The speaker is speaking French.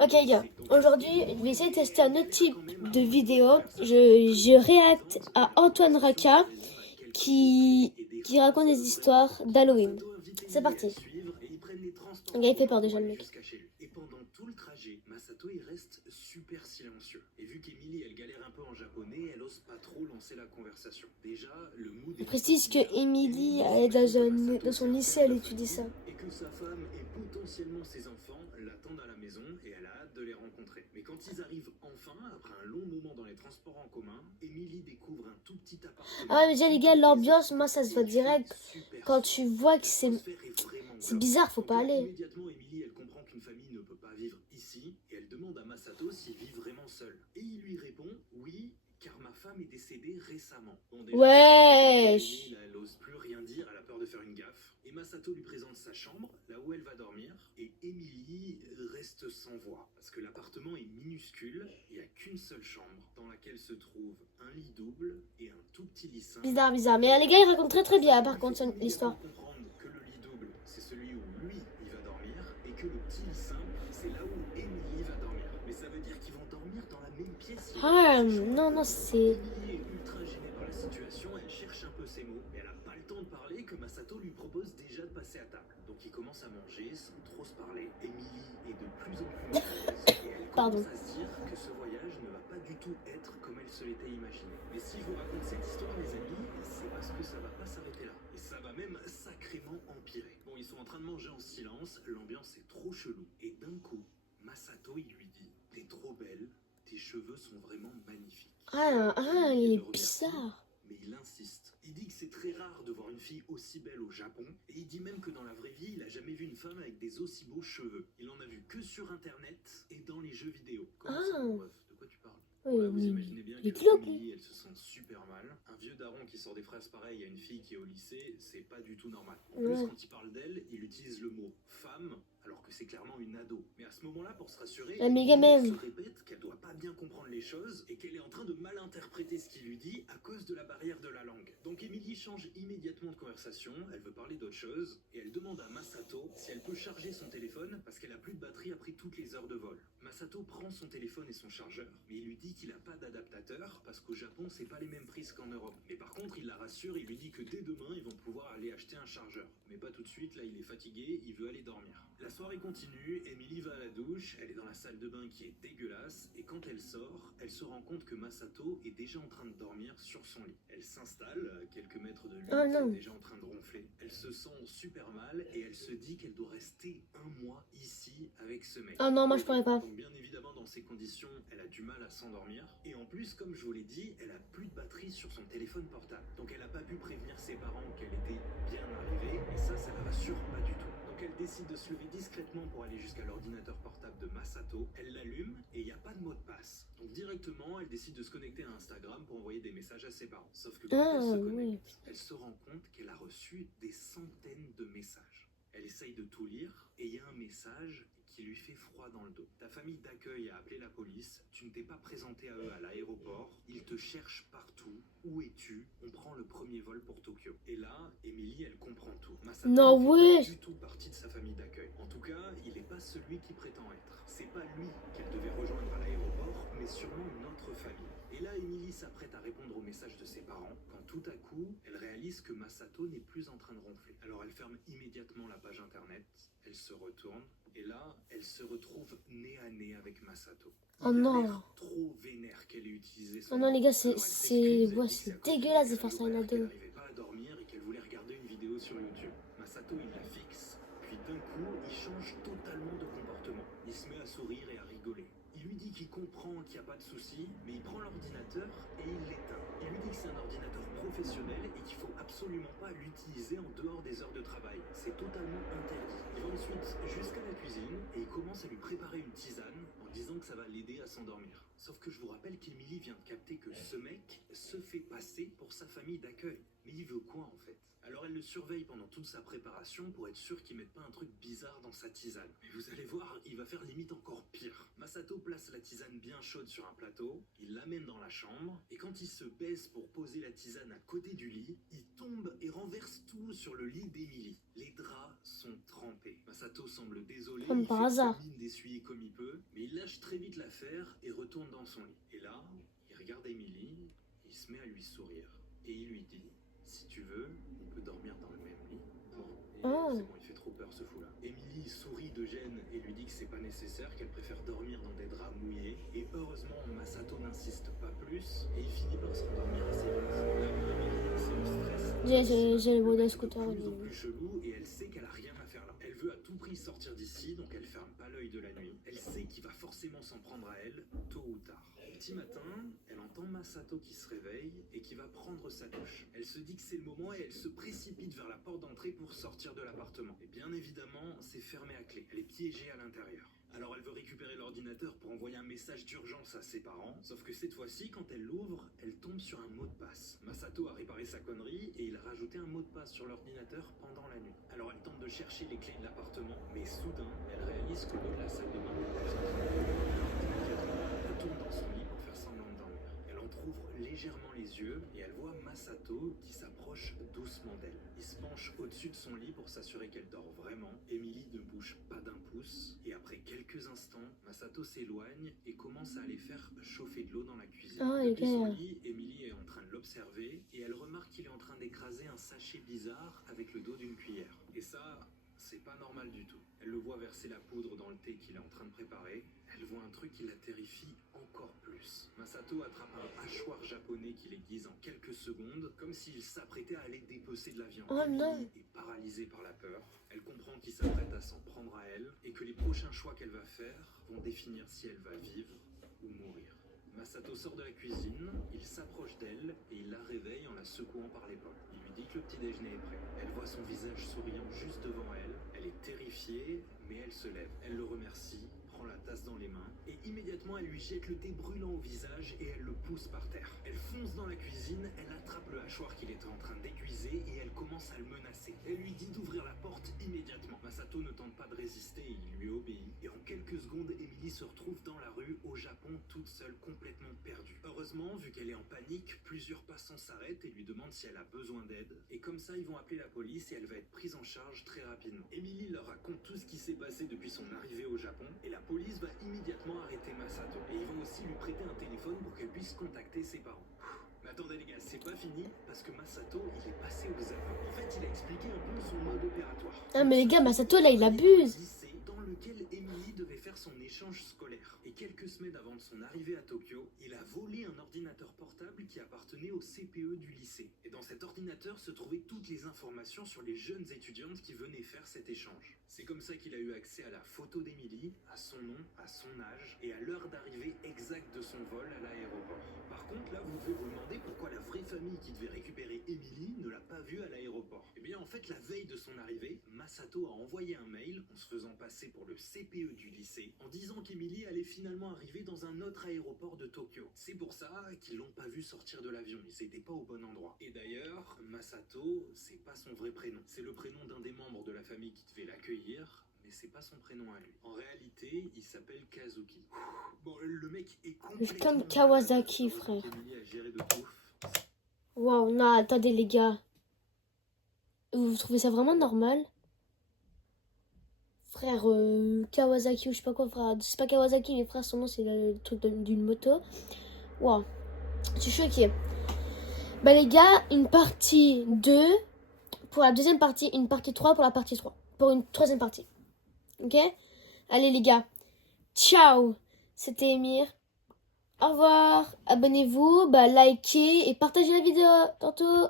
Ok gars, aujourd'hui je vais essayer de tester un autre type de vidéo. Je réacte à Antoine Raka qui raconte des histoires d'Halloween. C'est parti. Le gars il fait peur déjà le mec. Et pendant tout le trajet, Masato il reste super silencieux. Et vu qu'Emily elle galère un peu en japonais, elle ose pas trop lancer la conversation. Déjà, le mood Je est précise que Emily elle est dans son lycée, elle étudie ça. et que sa femme et potentiellement ses enfants l'attendent à la maison et elle a hâte de les rencontrer. Mais quand ils arrivent enfin, après un long moment dans les transports en commun, Emily découvre un tout petit appartement. Ah ouais mais déjà les gars, l'ambiance, moi ça se voit direct. Quand tu vois que c'est bizarre, faut pas aller. Immédiatement, Emily, elle comprend qu'une famille ne peut pas vivre ici et elle demande à Masato s'il vit vraiment seul. Et il lui répond oui, car ma femme est décédée récemment. Bon, déjà, Wesh. Emily, elle n'ose plus rien dire, elle a peur de faire une gaffe. Et Masato lui présente sa chambre, là où elle va dormir. Et Emily reste sans voix, parce que l'appartement est minuscule, il n'y a qu'une seule chambre, dans laquelle se trouve un lit double et un tout petit lit simple. Bizarre. Mais les gars ils racontent très bien par contre l'histoire. Comprendre que le lit double, c'est celui où lui, il va dormir, et que le petit lit simple, c'est là où Emily va dormir. Mais ça veut dire qu'ils vont dormir dans la même pièce. Ah non c'est... Emily est ultra gênée par la situation, elle cherche un peu ses mots, et elle a pas le temps de parler que Masato lui propose déjà de passer à table. Donc ils commencent à manger sans trop se parler. Emily est de plus en plus nerveuse, et elle commence à se dire que ce voyage ne va pas du tout être comme elle se l'était imaginé. Mais si je vous raconte cette histoire, les amis, c'est parce que ça va pas s'arrêter là. Et ça va même sacrément empirer. Bon, ils sont en train de manger en silence, l'ambiance est trop chelou. Et d'un coup, Masato, il lui dit « T'es trop belle, tes cheveux sont vraiment magnifiques. » Il est bizarre. Mais il insiste. Il dit que c'est très rare de voir une fille aussi belle au Japon, et il dit même que dans la vraie vie, il a jamais vu une femme avec des aussi beaux cheveux. Il en a vu que sur internet et dans les jeux vidéo. Comment ça, mon ref ? De quoi tu parles ? Voilà, vous imaginez bien que Emily, elle se sent super mal. Un vieux daron qui sort des phrases pareilles à une fille qui est au lycée, c'est pas du tout normal. En plus, quand il parle d'elle, il utilise le mot femme, alors que c'est clairement une ado. Mais à ce moment-là, pour se rassurer, La méga elle se même. répète qu'elle doit pas bien comprendre les choses et qu'elle est en train de mal interpréter ce qu'il lui dit à cause de la barrière de la langue. Donc Emily change immédiatement de conversation, elle veut parler d'autre chose, et elle demande à Masato si elle peut charger son téléphone parce qu'elle a plus de batterie après toutes les heures de vol. Masato prend son téléphone et son chargeur, mais il lui dit qu'il n'a pas d'adaptateur parce qu'au Japon c'est pas les mêmes prises qu'en Europe. Mais par contre il la rassure, il lui dit que dès demain ils vont pouvoir aller acheter un chargeur. Mais pas tout de suite, là il est fatigué, il veut aller dormir. La soirée continue, Emily va à la douche, elle est dans la salle de bain qui est dégueulasse, et quand elle sort, elle se rend compte que Masato est déjà en train de dormir sur son lit. Elle s'installe, quelques mètres de lui, qui est déjà en train de ronfler. Elle se sent super mal, et elle se dit qu'elle doit rester un mois ici avec ce mec. Oh non, moi je pourrais pas. Donc bien évidemment, dans ces conditions, elle a du mal à s'endormir, et en plus, comme je vous l'ai dit, elle a plus de batterie sur son téléphone portable. Donc elle n'a pas pu prévenir ses parents qu'elle était bien arrivée, et ça la rassure pas du tout. Donc elle décide de se lever discrètement pour aller jusqu'à l'ordinateur portable de Masato. Elle l'allume et il n'y a pas de mot de passe. Donc directement, elle décide de se connecter à Instagram pour envoyer des messages à ses parents. Sauf que quand elle se connecte, elle se rend compte qu'elle a reçu des centaines de messages. Elle essaye de tout lire et il y a un message qui lui fait froid dans le dos. Ta famille d'accueil a appelé la police, tu ne t'es pas présenté à eux à l'aéroport, ils te cherchent partout, où es-tu? On prend le premier vol pour Tokyo. Et là, Emily, elle comprend tout. Masato ne fait pas du tout partie de sa famille d'accueil. En tout cas, il n'est pas celui qui prétend être. C'est pas lui qu'elle devait rejoindre à l'aéroport, mais sûrement une autre famille. Et là, Emily s'apprête à répondre au message de ses parents, quand tout à coup, elle réalise que Masato n'est plus en train de ronfler. Alors elle ferme immédiatement la page internet, elle se retourne, et là, elle se retrouve nez à nez avec Masato. Oh non. Trop vénère qu'elle ait utilisé son Oh non les gars, c'est dégueulasse de faire ça à une ado. Elle n'arrivait pas à dormir et qu'elle voulait regarder une vidéo sur YouTube. Masato, il la fixe, puis d'un coup, il change totalement de comportement. Il se met à sourire et à rigoler. Il lui dit qu'il comprend qu'il n'y a pas de souci, mais il prend l'ordinateur et il l'éteint. Il lui dit que c'est un ordinateur professionnel et qu'il faut absolument pas l'utiliser en dehors des heures de travail. C'est totalement interdit. Il va ensuite jusqu'à la cuisine et il commence à lui préparer une tisane en disant que ça va l'aider à s'endormir. Sauf que je vous rappelle qu'Emily vient de capter que ce mec se fait passer pour sa famille d'accueil. Mais il veut quoi en fait? Alors elle le surveille pendant toute sa préparation pour être sûr qu'il mette pas un truc bizarre dans sa tisane. Mais vous allez voir, il va faire limite encore pire. Masato Masato place la tisane bien chaude sur un plateau, il l'amène dans la chambre, et quand il se baisse pour poser la tisane à côté du lit, il tombe et renverse tout sur le lit d'Emily. Les draps sont trempés. Masato semble désolé, Comme il par fait hasard. mine d'essuyer comme il peut, mais il lâche très vite l'affaire et retourne dans son lit. Et là, il regarde Emily, il se met à lui sourire, et il lui dit « Si tu veux, on peut dormir dans le même lit. » Et Oh. c'est bon, il fait trop peur ce fou-là. Emily sourit de gêne et lui dit que c'est pas nécessaire, qu'elle préfère dormir dans des draps mouillés. Et heureusement, Masato n'insiste pas plus et il finit par se rendormir assez vite. Là, Emily, c'est le stress. J'ai le mot d'un Elle est scooter. de plus en plus chelou et elle sait qu'elle a rien à faire là. Elle veut à tout prix sortir d'ici, donc elle ferme pas l'œil de la nuit. Elle sait qu'il va forcément s'en prendre à elle, tôt ou tard. Petit matin, elle entend Masato qui se réveille et qui va prendre sa douche. Elle se dit que c'est le moment et elle se précipite vers la porte d'entrée pour sortir de l'appartement. Et bien évidemment, c'est fermé à clé. Elle est piégée à l'intérieur. Alors elle veut récupérer l'ordinateur pour envoyer un message d'urgence à ses parents, sauf que cette fois-ci, quand elle l'ouvre, elle tombe sur un mot de passe. Masato a réparé sa connerie et il a rajouté un mot de passe sur l'ordinateur pendant la nuit. Alors elle tente de chercher les clés de l'appartement, mais soudain, elle réalise que de la salle de bain, il y a personne qui est. Alors immédiatement, elle retourne dans son lit pour faire semblant de dormir. Elle entrouvre légèrement les yeux et elle voit Masato qui s'approche doucement d'elle. Il se penche au-dessus de son lit pour s'assurer qu'elle dort vraiment. Emily ne bouge pas d'un pouce et après quelques instants, Masato s'éloigne et commence à aller faire chauffer de l'eau dans la cuisine. Ah, Depuis ok. son lit, Emily est en train de l'observer et elle remarque qu'il est en train d'écraser un sachet bizarre avec le dos d'une cuillère. Et ça, c'est pas normal du tout. Elle le voit verser la poudre dans le thé qu'il est en train de préparer. Elle voit un truc qui la terrifie encore plus. Masato attrape un hachoir japonais qui l'aiguise en quelques secondes, comme s'il s'apprêtait à aller dépecer de la viande. Oh non. Emily est paralysée par la peur. Elle comprend qu'il s'apprête à s'en prendre à elle et que les prochains choix qu'elle va faire vont définir si elle va vivre ou mourir. Masato sort de la cuisine, il s'approche d'elle et il la réveille en la secouant par l'épaule. Il lui dit que le petit déjeuner est prêt. Elle voit son visage souriant juste devant elle. Elle est terrifiée, mais elle se lève. Elle le remercie, prend la tasse dans les mains et immédiatement elle lui jette le thé brûlant au visage et elle le pousse par terre. Elle fonce dans la cuisine, elle attrape le hachoir qu'il était en train d'aiguiser et elle commence à le menacer. Elle lui dit d'ouvrir la porte immédiatement. Masato ne tente pas de résister et il lui obéit. Et en quelques secondes, Emily se retrouve dans la rue au Japon toute seule, complètement perdue. Heureusement, vu qu'elle est en panique, plusieurs passants s'arrêtent et lui demandent si elle a besoin d'aide. Et comme ça, ils vont appeler la police et elle va être prise en charge très rapidement. Emily leur raconte tout ce qui s'est passé depuis son arrivée au Japon et la police va immédiatement arrêter Masato. Et ils vont aussi lui prêter un téléphone pour qu'elle puisse contacter ses parents. Mais attendez les gars, c'est pas fini parce que Masato, il est passé aux aveux. En fait, il a expliqué un peu son mode opératoire. Ah, mais les gars, Masato là, il abuse. Lycée dans lequel Emily devait faire son échange scolaire. Et quelques semaines avant de son arrivée à Tokyo, il a volé un ordinateur portable qui appartenait au CPE du lycée. Et dans cet ordinateur se trouvaient toutes les informations sur les jeunes étudiantes qui venaient faire cet échange. C'est comme ça qu'il a eu accès à la photo d'Emily, à son nom, à son âge et à l'heure d'arrivée exacte de son vol à l'aéroport. Par contre, là, vous devez vous demander pourquoi la vraie famille qui devait récupérer Emily ne l'a pas vue à l'aéroport. Eh bien, en fait, la veille de son arrivée, Masato a envoyé un mail en se faisant passer pour le CPE du lycée, en disant qu'Emily allait finalement arriver dans un autre aéroport de Tokyo. C'est pour ça qu'ils l'ont pas vu sortir de l'avion, ils n'étaient pas au bon endroit. Et d'ailleurs, Masato, c'est pas son vrai prénom. C'est le prénom d'un des membres de la famille qui devait l'accueillir, mais c'est pas son prénom à lui. En réalité, il s'appelle Kazuki. Bon, le mec est complètement... Comme Kawasaki, frère. Emily a géré de ouf. Waouh, non, attendez les gars. Vous trouvez ça vraiment normal? Frère, Kawasaki ou je sais pas quoi, frère. C'est pas Kawasaki, mais frère, son nom c'est le truc d'une moto. Waouh, je suis choquée. Bah les gars, une partie 2 pour la deuxième partie, une partie 3 pour la partie 3. Pour une troisième partie. Ok? Allez les gars, ciao. C'était Emir. Au revoir. Abonnez-vous, likez et partagez la vidéo. Tantôt.